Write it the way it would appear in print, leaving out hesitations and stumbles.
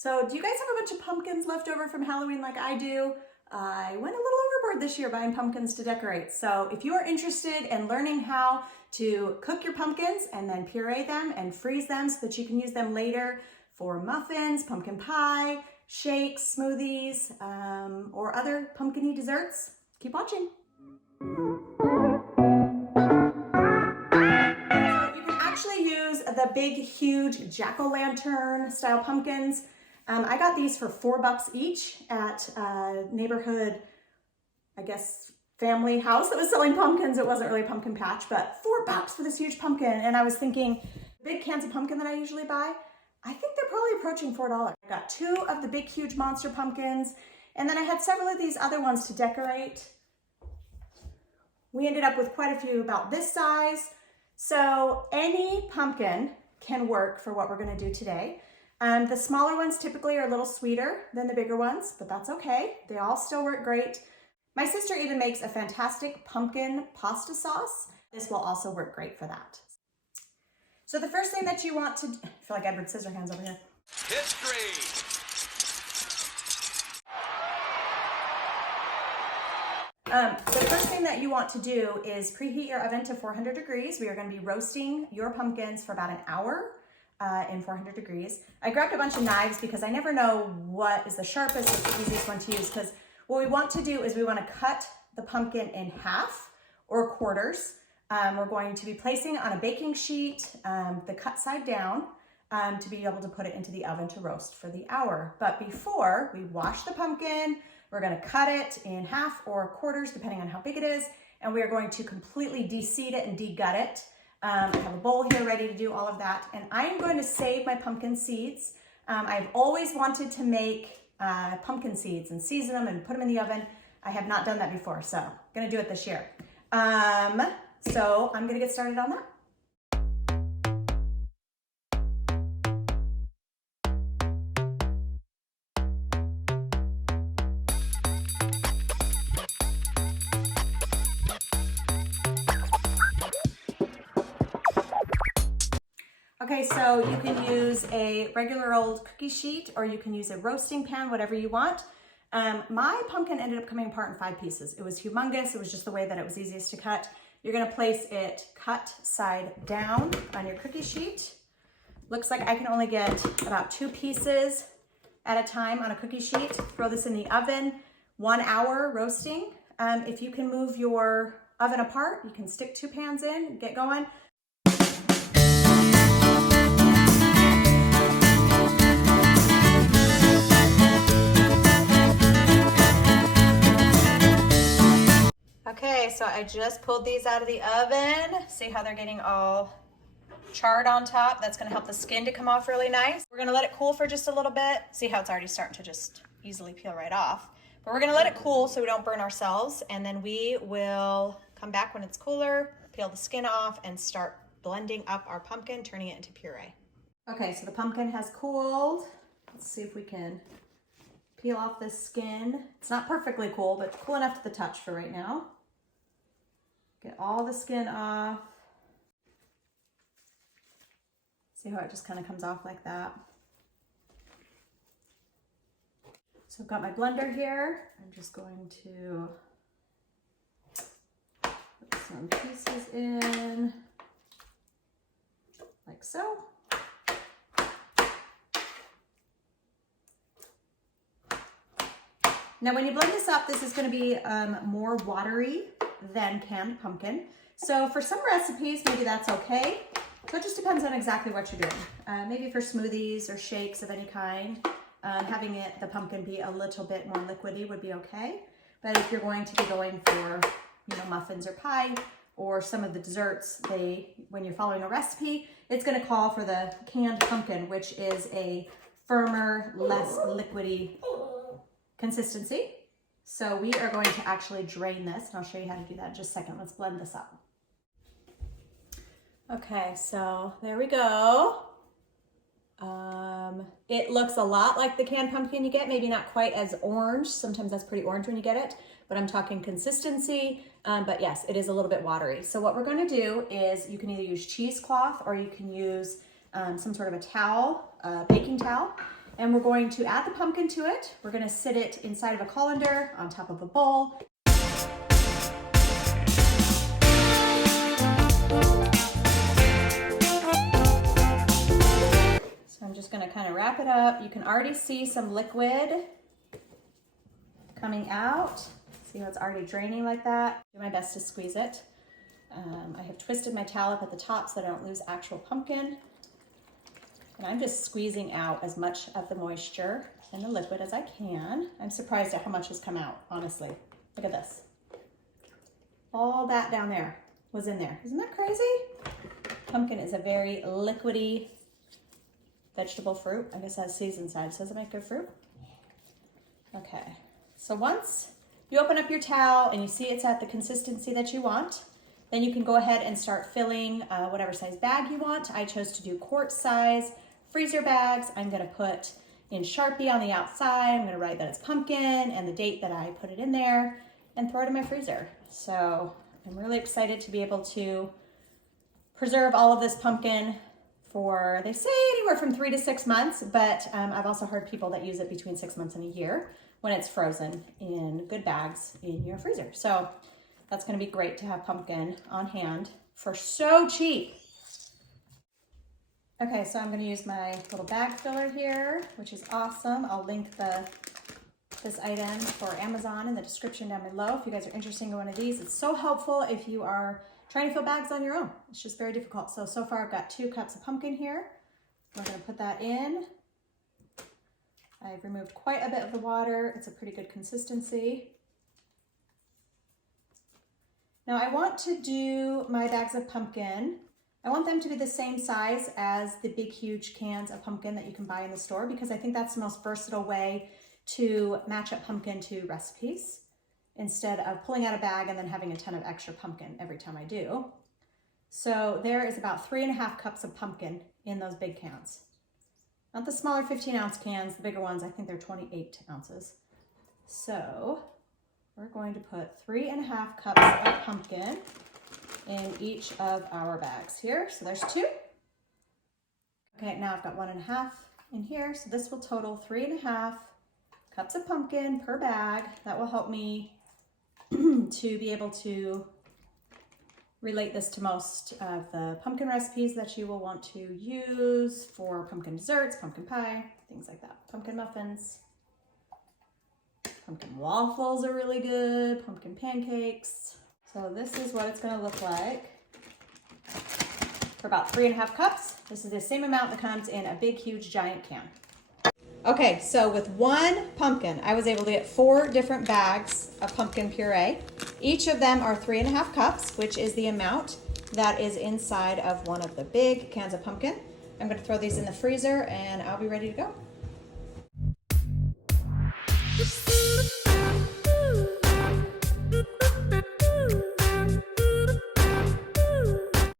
So do you guys have a bunch of pumpkins left over from Halloween like I do? I went a little overboard this year buying pumpkins to decorate. So if you are interested in learning how to cook your pumpkins and then puree them and freeze them so that you can use them later for muffins, pumpkin pie, shakes, smoothies, or other pumpkin-y desserts, keep watching. Use the big, huge jack-o'-lantern style pumpkins. I got these for $4 each at a neighborhood, I guess, family house that was selling pumpkins. It wasn't really a pumpkin patch, but $4 for this huge pumpkin. And I was thinking, big cans of pumpkin that I usually buy, I think they're probably approaching $4. I got 2 of the big, huge monster pumpkins, and then I had several of these other ones to decorate. We ended up with quite a few about this size. So any pumpkin can work for what we're going to do today. The smaller ones typically are a little sweeter than the bigger ones, but that's okay. They all still work great. My sister even makes a fantastic pumpkin pasta sauce. This will also work great for that. So the first thing that you want to, I feel like Edward Scissorhands over here. History. The first thing that you want to do is preheat your oven to 400 degrees. We are going to be roasting your pumpkins for about an hour in 400 degrees. I grabbed a bunch of knives because I never know what is the sharpest or the easiest one to use, because what we want to do is we want to cut the pumpkin in half or quarters. We're going to be placing it on a baking sheet, the cut side down, to be able to put it into the oven to roast for the hour. But before we wash the pumpkin, we're going to cut it in half or quarters, depending on how big it is, and we are going to completely de-seed it and de-gut it. I have a bowl here ready to do all of that, and I'm going to save my pumpkin seeds. I've always wanted to make pumpkin seeds and season them and put them in the oven. I have not done that before, so I'm going to do it this year. So I'm going to get started on that. Okay, so you can use a regular old cookie sheet, or you can use a roasting pan, whatever you want. My pumpkin ended up coming apart in 5 pieces. It was humongous. It was just the way that it was easiest to cut. You're gonna place it cut side down on your cookie sheet. Looks like I can only get about 2 pieces at a time on a cookie sheet. Throw this in the oven, 1 hour roasting. If you can move your oven apart, you can stick 2 pans in, get going. Okay, so I just pulled these out of the oven. See how they're getting all charred on top? That's gonna help the skin to come off really nice. We're gonna let it cool for just a little bit. See how it's already starting to just easily peel right off. But we're gonna let it cool so we don't burn ourselves, and then we will come back when it's cooler, peel the skin off, and start blending up our pumpkin, turning it into puree. Okay, so the pumpkin has cooled. Let's see if we can peel off this skin. It's not perfectly cool, but cool enough to the touch for right now. Get all the skin off. See how it just kind of comes off like that. So I've got my blender here. I'm just going to put some pieces in, like so. Now when you blend this up, this is going to be more watery than canned pumpkin. So for some recipes, maybe that's okay. So it just depends on exactly what you're doing. Maybe for smoothies or shakes of any kind, having the pumpkin be a little bit more liquidy would be okay. But if you're going to be going for, muffins or pie or some of the desserts, when you're following a recipe, it's going to call for the canned pumpkin, which is a firmer, less liquidy consistency. So we are going to actually drain this, and I'll show you how to do that in just a second. Let's blend this up. Okay, so there we go. It looks a lot like the canned pumpkin you get, maybe not quite as orange. Sometimes that's pretty orange when you get it, but I'm talking consistency. But yes, it is a little bit watery. So what we're going to do is you can either use cheesecloth or you can use some sort of a towel, baking towel. And we're going to add the pumpkin to it. We're gonna sit it inside of a colander on top of a bowl. So I'm just gonna kind of wrap it up. You can already see some liquid coming out. See how it's already draining like that? Do my best to squeeze it. I have twisted my towel up at the top so I don't lose actual pumpkin. And I'm just squeezing out as much of the moisture in the liquid as I can. I'm surprised at how much has come out, honestly. Look at this. All that down there was in there. Isn't that crazy? Pumpkin is a very liquidy vegetable fruit. I guess that's seeds inside. Does it make good fruit? Okay. So once you open up your towel and you see it's at the consistency that you want, then you can go ahead and start filling whatever size bag you want. I chose to do quart size freezer bags. I'm gonna put in Sharpie on the outside. I'm gonna write that it's pumpkin and the date that I put it in there and throw it in my freezer. So I'm really excited to be able to preserve all of this pumpkin for, they say anywhere from 3 to 6 months, but I've also heard people that use it between 6 months and a year when it's frozen in good bags in your freezer. So that's gonna be great to have pumpkin on hand for so cheap. Okay, so I'm gonna use my little bag filler here, which is awesome. I'll link this item for Amazon in the description down below if you guys are interested in one of these. It's so helpful if you are trying to fill bags on your own. It's just very difficult. So far I've got 2 cups of pumpkin here. We're gonna put that in. I've removed quite a bit of the water. It's a pretty good consistency. Now I want to do my bags of pumpkin. I want them to be the same size as the big, huge cans of pumpkin that you can buy in the store because I think that's the most versatile way to match up pumpkin to recipes instead of pulling out a bag and then having a ton of extra pumpkin every time I do. So there is about 3.5 cups of pumpkin in those big cans. Not the smaller 15-ounce cans, the bigger ones, I think they're 28 ounces. So we're going to put 3.5 cups of pumpkin in each of our bags here. So there's 2. Okay, now I've got 1.5 in here. So this will total 3.5 cups of pumpkin per bag. That will help me to be able to relate this to most of the pumpkin recipes that you will want to use for pumpkin desserts, pumpkin pie, things like that. Pumpkin muffins. Pumpkin waffles are really good, pumpkin pancakes. So this is what it's gonna look like for about 3.5 cups. This is the same amount that comes in a big, huge, giant can. Okay, so with 1 pumpkin, I was able to get 4 different bags of pumpkin puree. Each of them are 3.5 cups, which is the amount that is inside of one of the big cans of pumpkin. I'm gonna throw these in the freezer and I'll be ready to go.